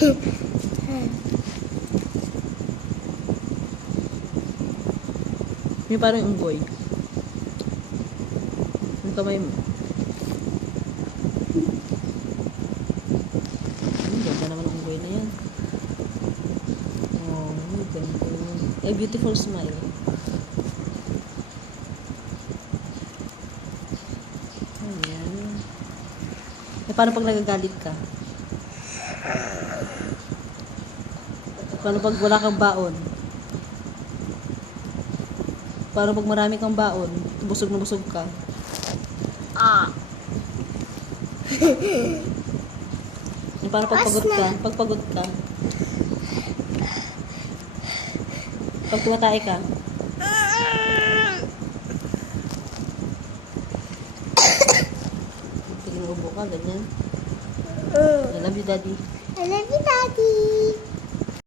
May parang unggoy. Ang kamay mo. Ganda naman ang unggoy na yan. Oh, ganda. A beautiful smile. Ayan. Eh, paano pag nagagalit ka? Paano pag wala kang baon? Paano pag marami kang baon? Busog na busog ka? Eh, paano pag pagod ka? Pag pagod ka? Pag tumatay ka? Tigil ubo ka, ganyan. I love you, Daddy. I love you, Daddy.